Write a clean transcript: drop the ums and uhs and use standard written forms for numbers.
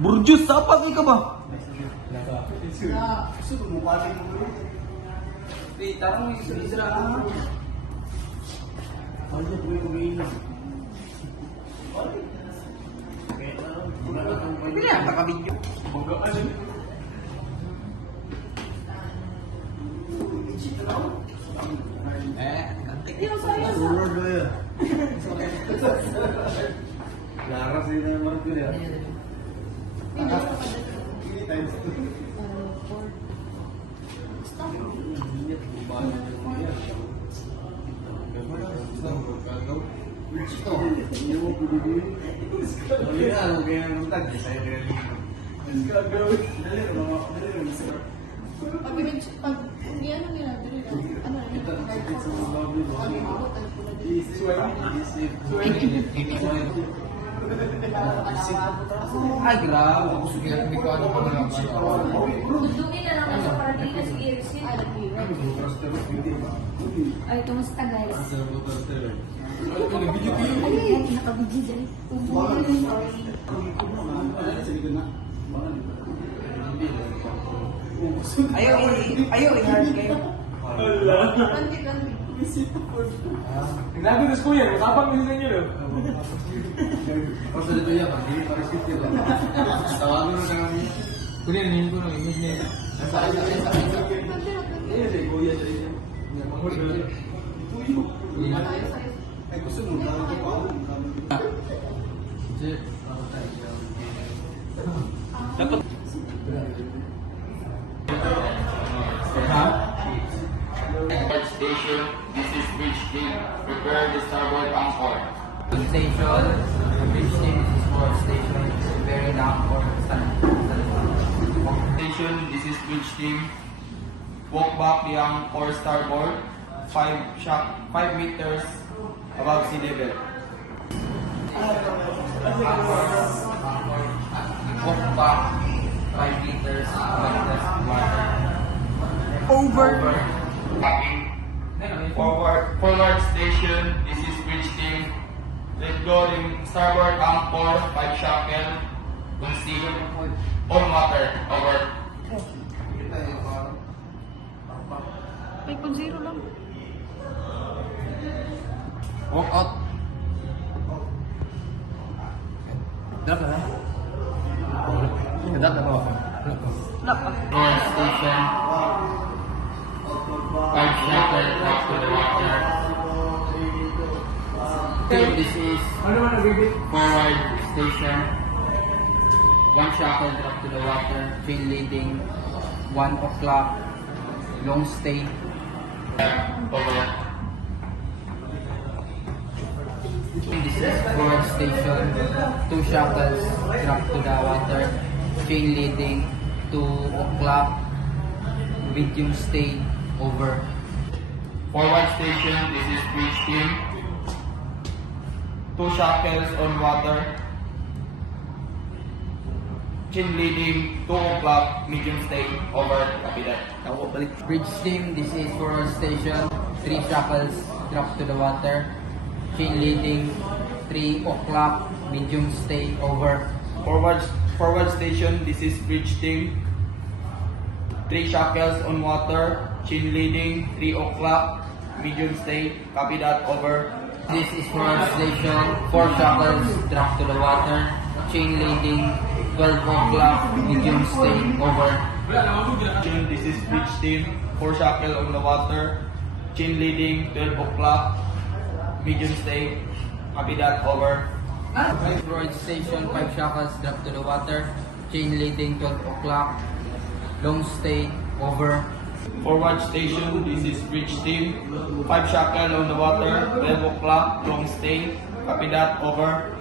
Burjus, sapat ka ba? Pwede na, nakabidyo. Laras din na yung marag ko niya. Ay, grabe. Hindi ko ano pa naman. Dudungin na naman sa Paradinas Iris yun. Ay, kumusta guys? Ay, nakabidyo dyan. Ayaw i-hard kayo. Naglabi na sa kuya, masapang nyo sa inyo no? Kasi dito yan, hindi pa riskit yun. Tawagin mo na kami. Kunin, hindi ko na, imig niya. Ay, gusto mo, dahil ko pa. Dapat. Station, this is Bridge Team. Prepare the starboard anchor. Station, bridge team, this is for station, very down for Station, this is Bridge Team. Walk back the anchor starboard, 5 meters above sea level. Walk back 5 meters above water. Over. Backing. Forward station, this is Bridge Team. Let go the starboard anchor, 5 shackle, on sea, on water, over. 5.0 lang. Walk out. Dapat na. Dapat na ba? Forward station. 5 shackle up to the water. This is forward station. 1 shackle drop to the water. Chain leading. 1 o'clock. Long stay. Over. This is forward station. 2 shackles drop to the water. Chain leading. 2 o'clock. Medium stay. Over. Forward station, this is Bridge Team. 2 shackles on water. Chin leading, 2 o'clock, medium stay, over, copy that. Bridge team, this is forward station. 3 shackles drop to the water. Chain leading. 3 o'clock. Medium stay. Over. Forward station, this is Bridge Team. 3 shackles on water, chin leading, 3 o'clock, medium stay, copy that, over. This is forward station. 4 shackles drop to the water. Chain leading. 12 o'clock. Medium stay. Over. This is Bridge Team, 4 shackle on the water, chin leading, 12 o'clock, medium stay, copy that, over. Forward station. 5 shackles drop to the water. Chain leading. 12 o'clock. Long stay. Over. Forward station, this is Bridge Team, 5 shackle on the water, 12 o'clock, long stay, copy that, over.